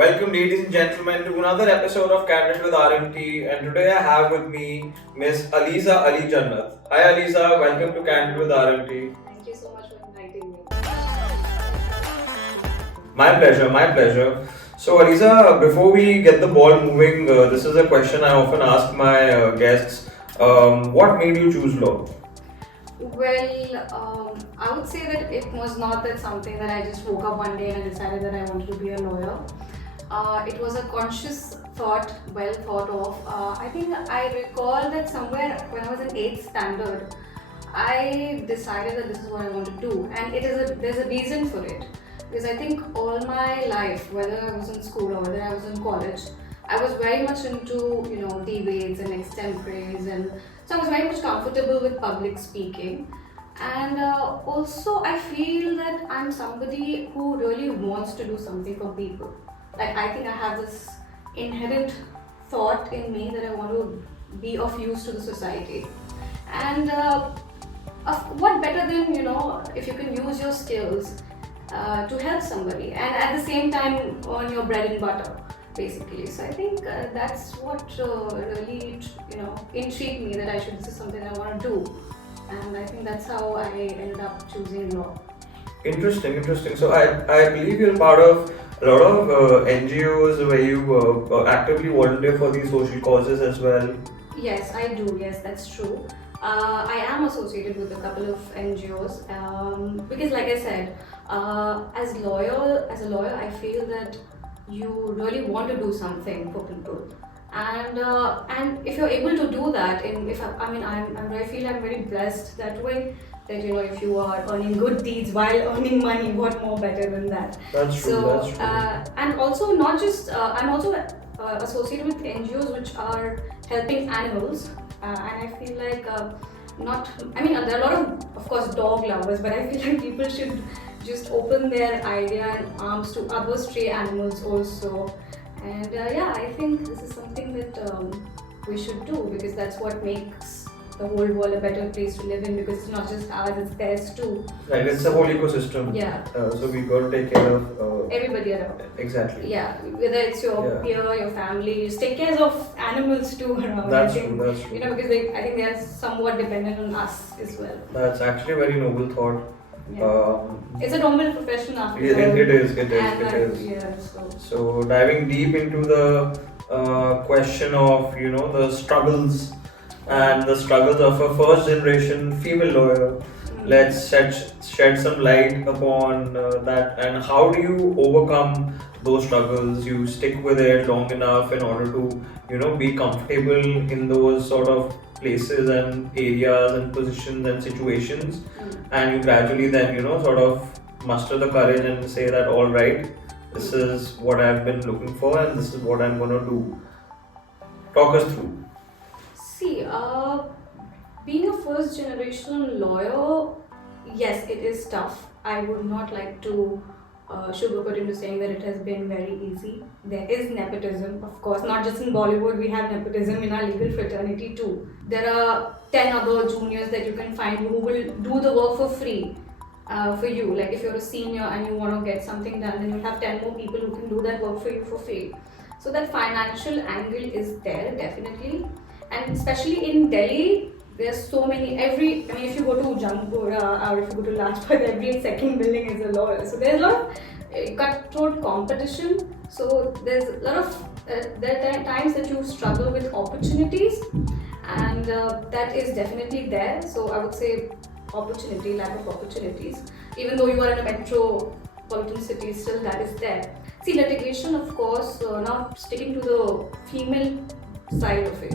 Welcome, ladies and gentlemen, to another episode of Candid with RMT. And today I have with me Miss Aliza Ali Jannat. Hi, Aliza. Welcome to Candid with RMT. Thank you so much for inviting me. My pleasure. My pleasure. So, Aliza, before we get the ball moving, this is a question I often ask my guests. What made you choose law? Well, I would say that it was not that something that I just woke up one day and I decided that I wanted to be a lawyer. It was a conscious thought, well thought of. I think I recall that somewhere when I was in 8th standard, I decided that this is what I want to do, and there's a reason for it. Because I think all my life, whether I was in school or whether I was in college, I was very much into debates and extemporaries, and so I was very much comfortable with public speaking. And also, I feel that I'm somebody who really wants to do something for people. Like, I think I have this inherent thought in me that I want to be of use to the society. And what better than, if you can use your skills to help somebody and at the same time earn your bread and butter, basically. So I think that's what really, intrigued me, that this is something I want to do. And I think that's how I ended up choosing law. Interesting. So, I believe you're part of a lot of NGOs where you actively volunteer for these social causes as well. Yes, I do. Yes, that's true. I am associated with a couple of NGOs because, like I said, as a lawyer, I feel that you really want to do something for people, and if you're able to do that, I feel I'm very blessed that way. That if you are earning good deeds while earning money, what more better than that? That's true. So, That's true. and also not just I'm also associated with NGOs which are helping animals, and I feel like there are a lot of course, dog lovers, but I feel like people should just open their idea and arms to other stray animals also. And I think this is something that we should do, because that's what makes the whole world a better place to live in, because it's not just ours, it's theirs too. Right, it's a whole ecosystem. Yeah. So we got to take care of Everybody around. Exactly. Yeah, whether it's your peer, your family, just take care of animals too around. That's true. That's true. Because I think they are somewhat dependent on us as well. That's actually a very noble thought. Yeah. It's a noble profession after all. It is. Yeah, So diving deep into the question of the struggles and the struggles of a first generation female lawyer, let's shed some light upon that. And how do you overcome those struggles? You stick with it long enough in order to be comfortable in those sort of places and areas and positions and situations, and you gradually then sort of muster the courage and say that, all right, this is what I've been looking for and this is what I'm going to do. Talk us through. See, being a first generation lawyer, yes, it is tough. I would not like to sugarcoat into saying that it has been very easy. There is nepotism, of course, not just in Bollywood, we have nepotism in our legal fraternity too. There are 10 other juniors that you can find who will do the work for free for you. Like, if you're a senior and you want to get something done, then you have 10 more people who can do that work for you for free. So that financial angle is there, definitely. And especially in Delhi, there's so many, if you go to Jampura or if you go to Lajpat, every second building is a lawyer. So there's a lot of cutthroat competition. So there's a lot of, there are times that you struggle with opportunities, and that is definitely there. So I would say lack of opportunities. Even though you are in a metropolitan city, still that is there. See, litigation, of course, now sticking to the female side of it,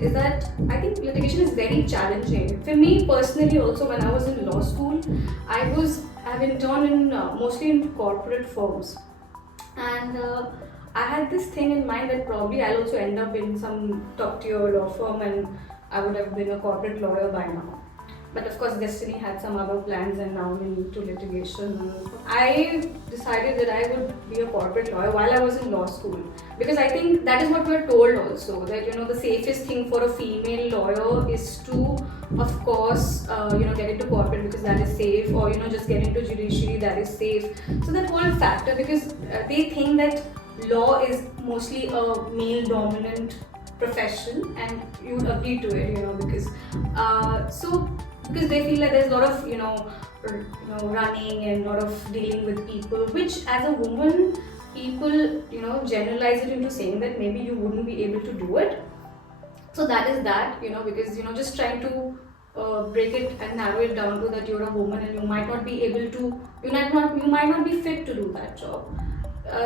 is that I think litigation is very challenging. For me personally also, when I was in law school, I've interned mostly in corporate firms, and I had this thing in mind that probably I'll also end up in some top tier law firm and I would have been a corporate lawyer by now. But of course, destiny had some other plans, and now I'm into litigation. I decided that I would be a corporate lawyer while I was in law school, because I think that is what we're told also, that the safest thing for a female lawyer is to, of course, get into corporate because that is safe, or just get into judiciary, that is safe. So that whole factor, because they think that law is mostly a male dominant profession, and you would agree to it, because because they feel like there's a lot of running and a lot of dealing with people, which as a woman people generalize it into saying that maybe you wouldn't be able to do it. So that is that, because just trying to break it and narrow it down to that you're a woman and you might not be able to, you might not be fit to do that job.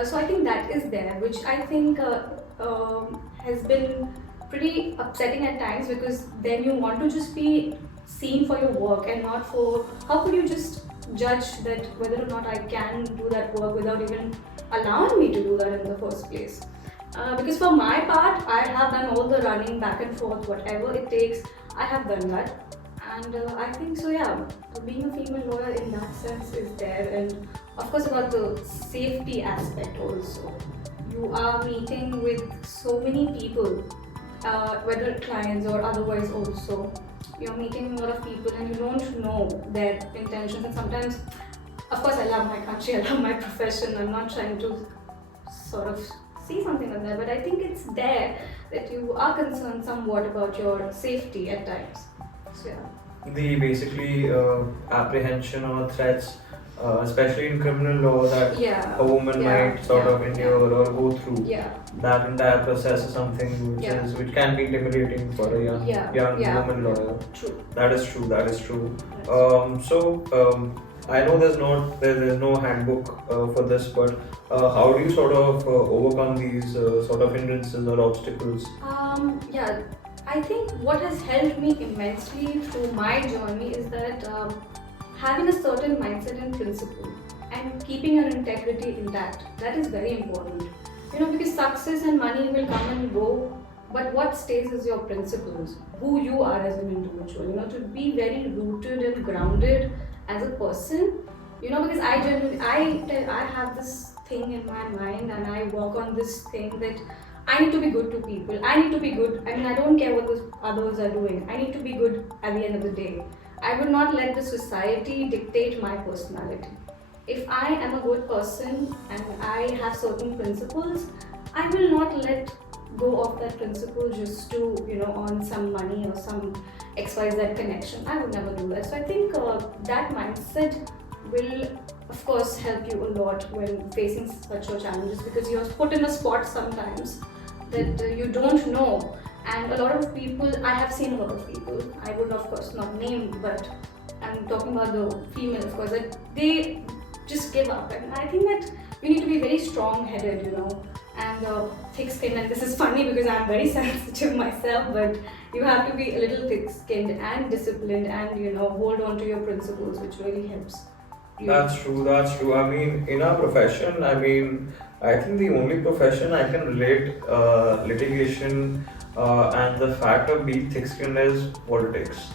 So I think that is there, which I think has been pretty upsetting at times, because then you want to just be seen for your work and not for, how could you just judge that whether or not I can do that work without even allowing me to do that in the first place. Because for my part, I have done all the running back and forth, whatever it takes, I have done that. And I think so, yeah, being a female lawyer in that sense is there. And of course, about the safety aspect also. You are meeting with so many people, whether clients or otherwise also. You're meeting a lot of people and you don't know their intentions. And sometimes, of course, I love my country, I love my profession. I'm not trying to sort of see something like that, but I think it's there that you are concerned somewhat about your safety at times. So yeah. The basically apprehension or threats, especially in criminal law, that Yeah. a woman Yeah. might sort of Yeah. endure or go through. Yeah. That entire process is something which can be intimidating for a young Yeah. woman lawyer. True. That is true. That is true. That's I know there's no handbook for this, but how do you sort of overcome these sort of hindrances or obstacles? Yeah, I think what has helped me immensely through my journey is that having a certain mindset and principle and keeping your integrity intact, that is very important. Because success and money will come and go, but what stays is your principles, who you are as an individual, to be very rooted and grounded as a person, because I have this thing in my mind and I work on this thing that I need to be good to people. I need to be good. I mean, I don't care what the others are doing. I need to be good at the end of the day. I would not let the society dictate my personality. If I am a good person and I have certain principles, I will not let go of that principle just to, earn some money or some XYZ connection. I would never do that. So I think that mindset will, of course, help you a lot when facing such challenges, because you're put in a spot sometimes that you don't know. And a lot of people, I have seen a lot of people, I would of course not name, but I'm talking about the female, of course, that they just give up. And I think that you need to be very strong-headed, and thick-skinned. And this is funny because I'm very sensitive myself, but you have to be a little thick-skinned and disciplined and, hold on to your principles, which really helps. That's true. I mean, in our profession, I think the only profession I can relate litigation and the fact of being thick-skinned is politics.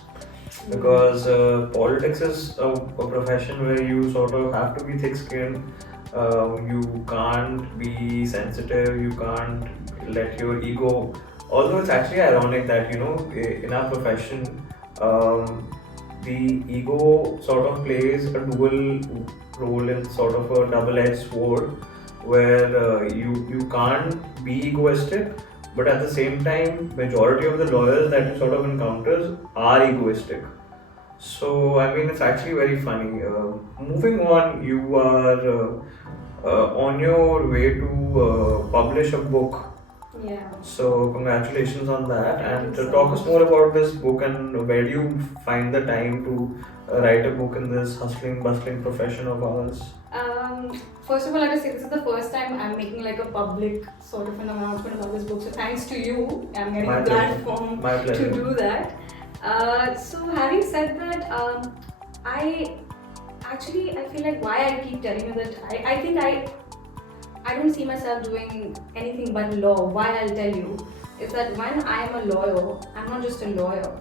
Because politics is a profession where you sort of have to be thick-skinned. You can't be sensitive. You can't let your ego. Although it's actually ironic that in our profession, the ego sort of plays a dual role in sort of a double-edged sword, where you can't be egoistic, but at the same time, majority of the lawyers that you sort of encounter are egoistic. So it's actually very funny. Moving on, you are on your way to publish a book. Yeah. So congratulations on that. Thank And you so talk us much. more about this book, and where do you find the time to write a book in this hustling, bustling profession of ours? First of all, let me say this is the first time I'm making like a public sort of an announcement about this book. So thanks to you, I'm getting My a pleasure. platform My pleasure. to do that. So having said that, I feel like why I keep telling you that I think I don't see myself doing anything but law. Why I'll tell you is that when I am a lawyer, I'm not just a lawyer.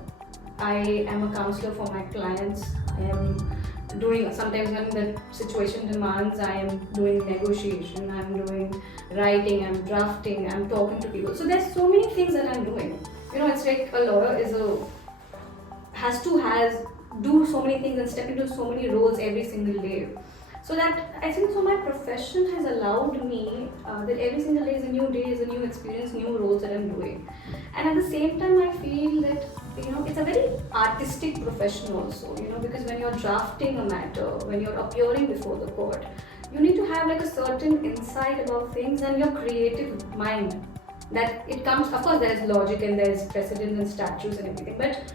I am a counselor for my clients. I am doing, sometimes when the situation demands, I am doing negotiation, I'm doing writing, I'm drafting, I'm talking to people. So there's so many things that I'm doing. It's like a lawyer has do so many things and step into so many roles every single day. So that I think so my profession has allowed me that every single day is a new day, is a new experience, new roles that I'm doing. And at the same time, I feel that it's a very artistic profession also. Because when you're drafting a matter, when you're appearing before the court, you need to have like a certain insight about things and your creative mind. That it comes, of course, there is logic and there is precedent and statutes and everything, but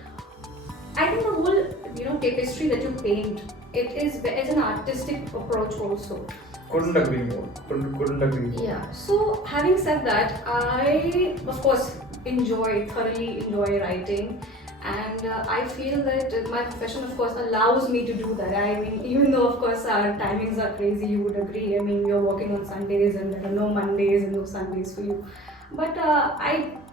I think the whole tapestry that you paint, it's an artistic approach also. Couldn't agree more. Couldn't agree more. Yeah. So having said that, I of course thoroughly enjoy writing, and I feel that my profession of course allows me to do that. I mean, even though of course our timings are crazy, you would agree. I mean, you're working on Sundays and there are no Mondays and no Sundays for you. But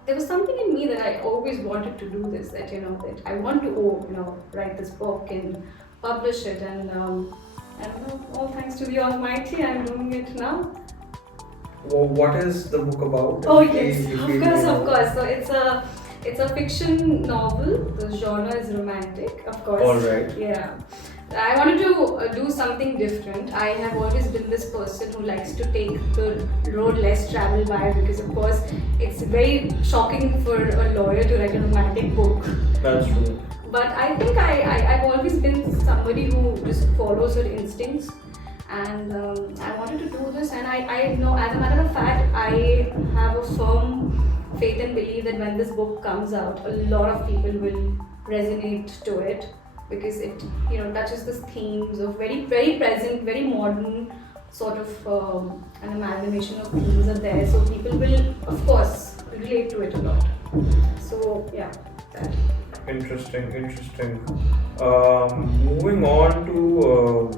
there was something in me that I always wanted to do this. That that I want to write this book and publish it, and I don't know, all thanks to the Almighty, I'm doing it now. Well, what is the book about? Oh yes, of course. So it's a fiction novel. The genre is romantic, of course. All right. Yeah. I wanted to do something different. I have always been this person who likes to take the road less traveled by, because of course it's very shocking for a lawyer to write a romantic book. That's true. But I think I've always been somebody who just follows her instincts, and I wanted to do this, and I know, as a matter of fact, I have a firm faith and belief that when this book comes out, a lot of people will resonate to it, because it touches the themes of very, very present, very modern sort of an amalgamation of themes are there, so people will of course relate to it a lot. So yeah, that. Interesting. Moving on to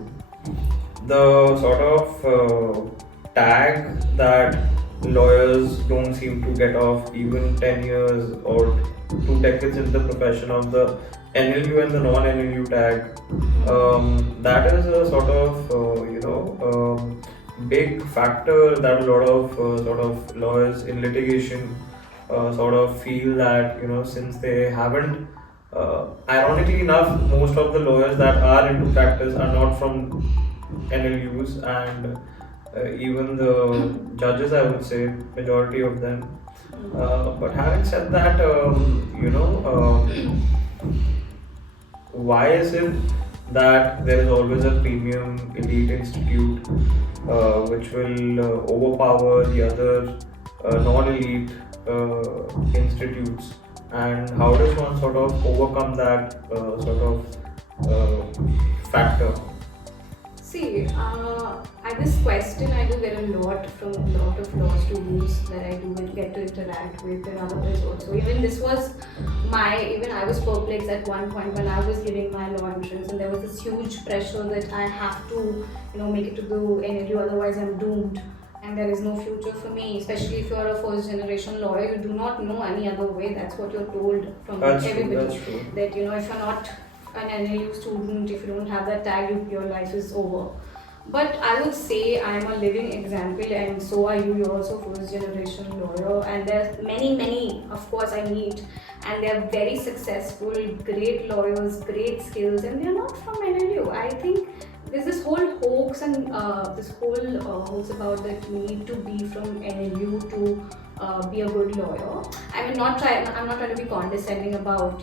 the sort of tag that lawyers don't seem to get off even 10 years or 2 decades in the profession of the NLU and the non-NLU tag. That is a sort of big factor that a lot of sort of lawyers in litigation sort of feel that since they haven't, ironically enough, most of the lawyers that are into practice are not from NLUs, and even the judges, I would say, majority of them. But having said that, why is it that there is always a premium elite institute which will overpower the other non-elite institutes, and how does one sort of overcome that sort of factor? See, this question I do get a lot from a lot of law students that I do get to interact with, and others also. Even I was perplexed at one point when I was giving my law entrance, and there was this huge pressure that I have to, make it to the NLU, otherwise I'm doomed. And there is no future for me, especially if you're a first generation lawyer, you do not know any other way. That's what you're told from everybody. That's true. That if you're not an NLU student, if you don't have that tag, your life is over. But I would say I am a living example, and so are you. You're also first generation lawyer, and there's many, of course, I meet, and they're very successful, great lawyers, great skills, and they're not from NLU. I think there's this whole hoax and this whole hoax about that you need to be from NLU to be a good lawyer. I'm not trying to be condescending about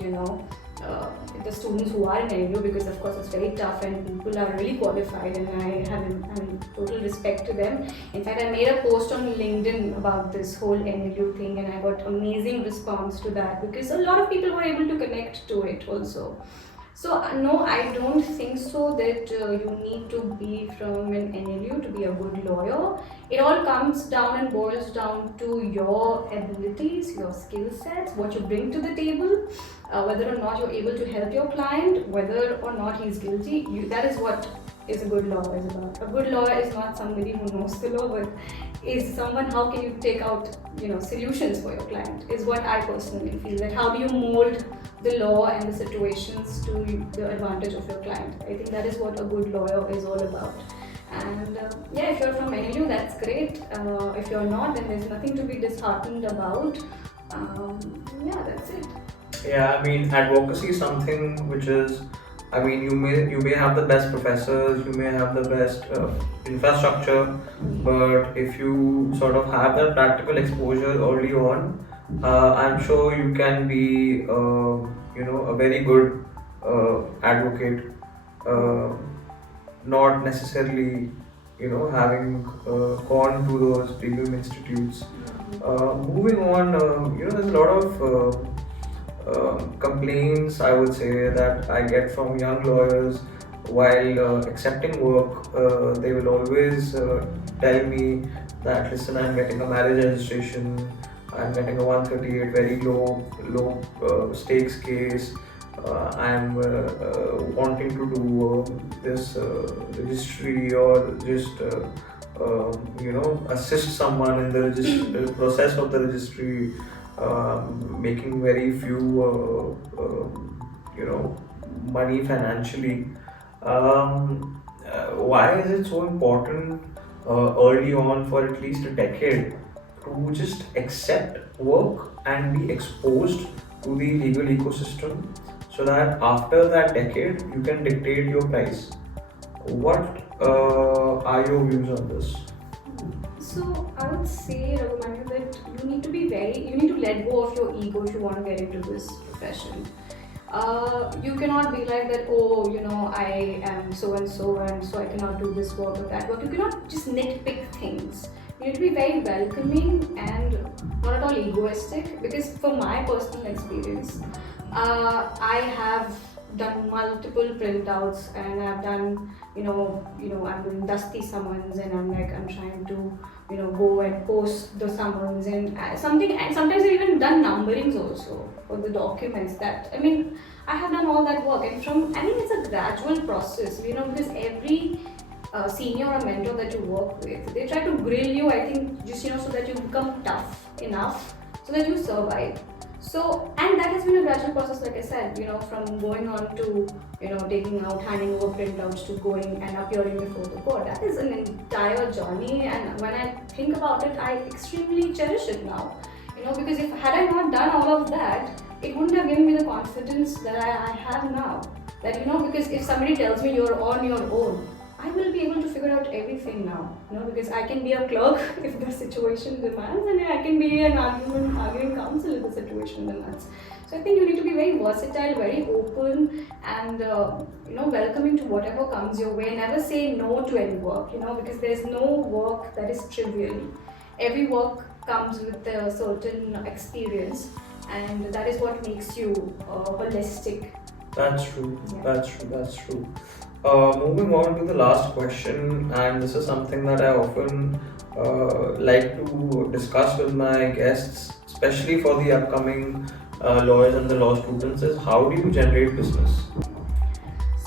the students who are in NLU, because of course it's very tough and people are really qualified, and I have total respect to them. In fact, I made a post on LinkedIn about this whole NLU thing, and I got amazing response to that, because a lot of people were able to connect to it also. So no, I don't think so that you need to be from an NLU to be a good lawyer. It all comes down and boils down to your abilities, your skill sets, what you bring to the table, whether or not you're able to help your client, whether or not he's guilty. That is what is a good lawyer is about. A good lawyer is not somebody who knows the law, but is someone, how can you take out solutions for your client, is what I personally feel. That how do you mold the law and the situations to the advantage of your client. I think that is what a good lawyer is all about. And if you're from NLU, that's great. If you're not, then there's nothing to be disheartened about. That's it. Yeah, I mean, advocacy is something which is I mean, you may have the best professors, you may have the best infrastructure, but if you sort of have that practical exposure early on, I'm sure you can be, a very good advocate. Uh, Not necessarily, having gone to those premium institutes. Moving on, there's a lot of complaints, I would say, that I get from young lawyers while accepting work. They will always tell me that, listen, I'm getting a marriage registration, I'm getting a 138 very low stakes case. I'm wanting to do this registry, or just assist someone in the process of the registry, making very few money financially. Why is it so important early on, for at least a decade, to just accept work and be exposed to the legal ecosystem, so that after that decade you can dictate your price? What are your views on this? So I would say, Raghumanyu, that you need to let go of your ego if you want to get into this profession. You cannot be like that, oh, I am so and so I cannot do this work or that work. You cannot just nitpick things. You need to be very welcoming and not at all egoistic, because for my personal experience, I have done multiple printouts, and I've done, I'm doing dusty summons, and I'm trying to, go and post the summons and something, and sometimes I've even done numberings also for the documents. I have done all that work, and it's a gradual process, because every senior or mentor that you work with, they try to grill you, I think, just, so that you become tough enough so that you survive. So, and that has been a gradual process, like I said, from going on to, handing over printouts, to going and appearing before the court. That is an entire journey, and when I think about it, I extremely cherish it now. Because had I not done all of that, it wouldn't have given me the confidence that I have now. That, because if somebody tells me you're on your own, I will be able to figure out everything now, because I can be a clerk if the situation demands, and I can be an arguing counsel if the situation demands. So I think you need to be very versatile, very open, and welcoming to whatever comes your way. Never say no to any work, because there's no work that is trivial. Every work comes with a certain experience, and that is what makes you holistic. That's true. Yeah. That's true. Moving on to the last question, and this is something that I often like to discuss with my guests, especially for the upcoming lawyers and the law students, is how do you generate business?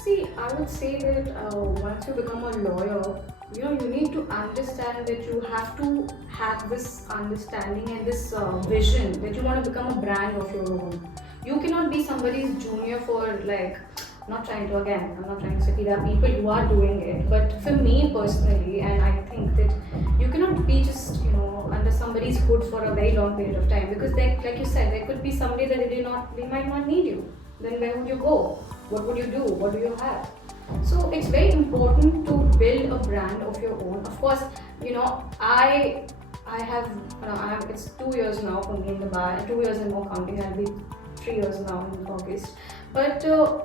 See, I would say that once you become a lawyer, you need to understand that you have to have this understanding and this vision that you want to become a brand of your own. You cannot be somebody's junior for I'm not trying to say there are people who are doing it, but for me personally, and I think that you cannot be just, under somebody's hood for a very long period of time, because like you said, there could be somebody that they might not need you. Then where would you go? What would you do? What do you have? So it's very important to build a brand of your own. Of course, it's 2 years now for me in the bar, and 2 years and more counting. I'll be 3 years now in August. But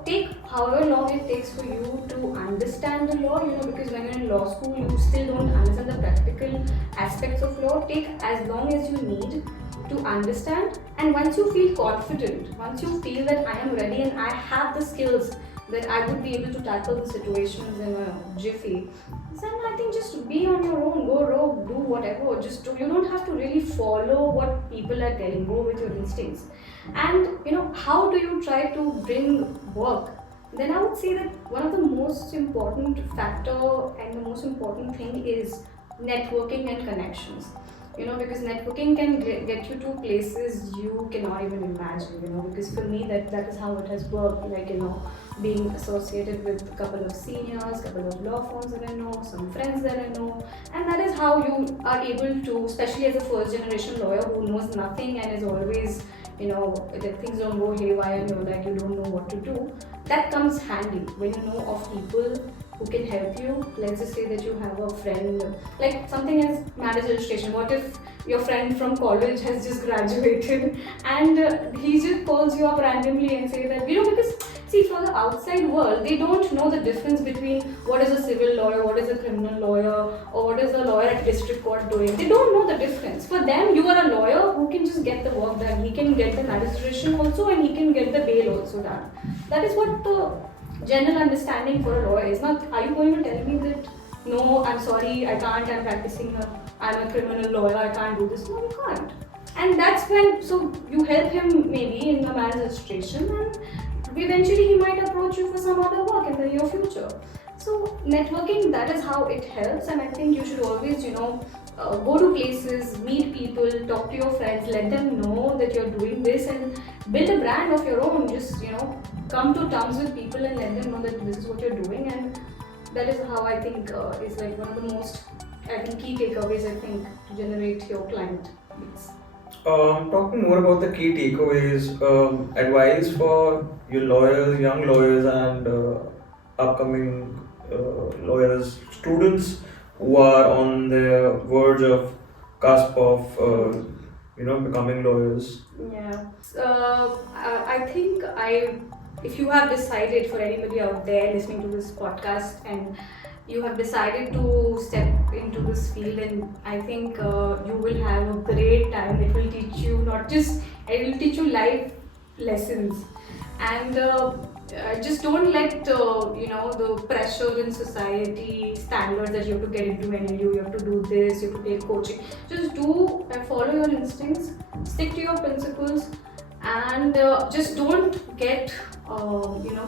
take however long it takes for you to understand the law, because when you're in law school, you still don't understand the practical aspects of law. Take as long as you need to understand, and once you feel confident, once you feel that I am ready and I have the skills that I would be able to tackle the situations in a jiffy, then I think just be on your own, go rogue, do whatever. You don't have to really follow what people are telling. Go with your instincts. And how do you try to bring work? Then I would say that one of the most important factor and the most important thing is networking and connections. Because networking can get you to places you cannot even imagine. Because for me, that is how it has worked. being associated with a couple of seniors, couple of law firms that I know, some friends that I know, and that is how you are able to, especially as a first generation lawyer who knows nothing and is always, that things don't go haywire and you're like, you don't know what to do. That comes handy when you know of people who can help you. Let's just say that you have a friend, like something as marriage registration. What if your friend from college has just graduated and he just calls you up randomly and say that, because see, for the outside world, they don't know the difference between what is a civil lawyer, what is a criminal lawyer, or what is a lawyer at district court doing. They don't know the difference. For them, you are a lawyer who can just get the work done. He can get the marriage registration also and he can get the bail also done. That is what the general understanding for a lawyer is. Not, are you going to tell me that, no, I'm sorry, I can't, I'm practicing, I'm a criminal lawyer, I can't do this. No, you can't. And that's when, so you help him maybe in the marriage registration and eventually he might approach you for some other work in the near future. So networking, that is how it helps, and I think you should always, go to places, meet people, talk to your friends, let them know that you're doing this and build a brand of your own. Just, come to terms with people and let them know that this is what you're doing, and that is how I think is like one of the most, key takeaways, to generate your client leads. Talking more about the key takeaways, advice for your lawyers, young lawyers, and upcoming lawyers, students who are on the verge of cusp of becoming lawyers. Yeah. I think if you have decided, for anybody out there listening to this podcast, and you have decided to step into this field, and I think you will have a great time. It will teach you it will teach you life lessons, and just don't let the pressure in society standards that you have to get into NLU, you have to do this, you have to take coaching. Just do and follow your instincts, stick to your principles, and just don't get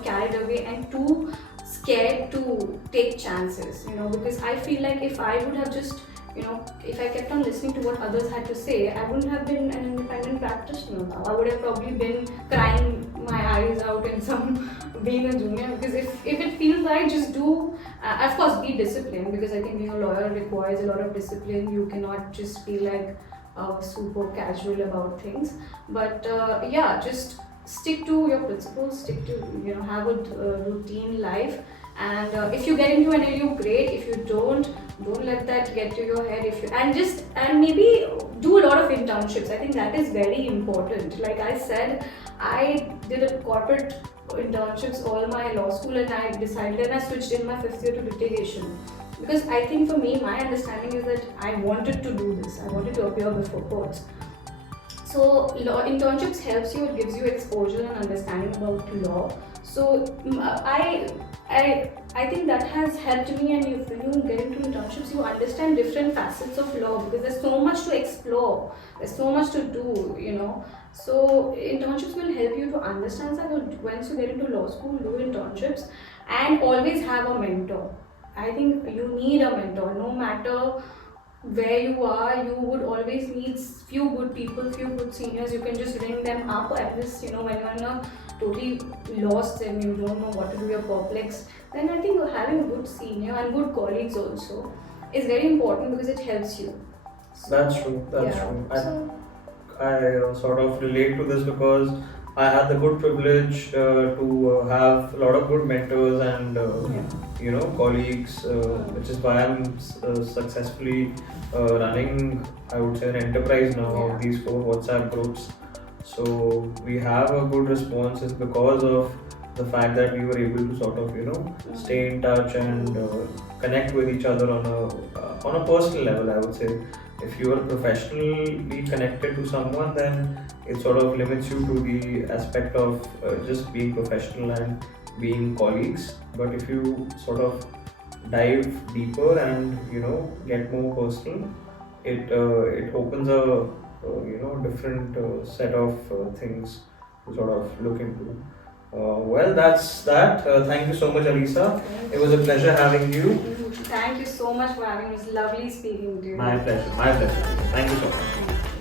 carried away and too scared to take chances, because I feel like if I would have just, if I kept on listening to what others had to say, I wouldn't have been an independent practitioner now. I would have probably been crying my eyes out in some being a junior, because if it feels right, just do. Of course, be disciplined, because I think being a lawyer requires a lot of discipline. You cannot just feel like super casual about things, but just stick to your principles, stick to, have a routine life, and if you get into an NLU, great. If you don't let that get to your head. And maybe do a lot of internships. I think that is very important. Like I said, I did a corporate internships all my law school, and I decided, and I switched in my 5th year to litigation, because I think for me, my understanding is that I wanted to do this. I wanted to appear before courts. So internships helps you, it gives you exposure and understanding about law. So I think that has helped me, and when you get into internships, you understand different facets of law, because there's so much to explore, there's so much to do, So internships will help you to understand that. Once you get into law school, do internships, and always have a mentor. I think you need a mentor, no matter where you are. You would always need few good people, few good seniors. You can just ring them up at this, when you're in a totally lost and you don't know what to do, you're perplexed, then I think having a good senior and good colleagues also is very important, because it helps you. That's true. I sort of relate to this, because I had the good privilege to have a lot of good mentors and colleagues, which is why I'm successfully running, I would say, an enterprise now of these 4 WhatsApp groups. So we have a good response is because of the fact that we were able to sort of stay in touch and connect with each other on a personal level, I would say. If you are professionally connected to someone, then it sort of limits you to the aspect of just being professional and being colleagues. But if you sort of dive deeper and get more personal, it opens a different set of things to sort of look into. Well, that's that. Thank you so much, Aliza. It was a pleasure having you. Thank you so much for having me. It was lovely speaking to you. My pleasure. My pleasure. Thank you so much.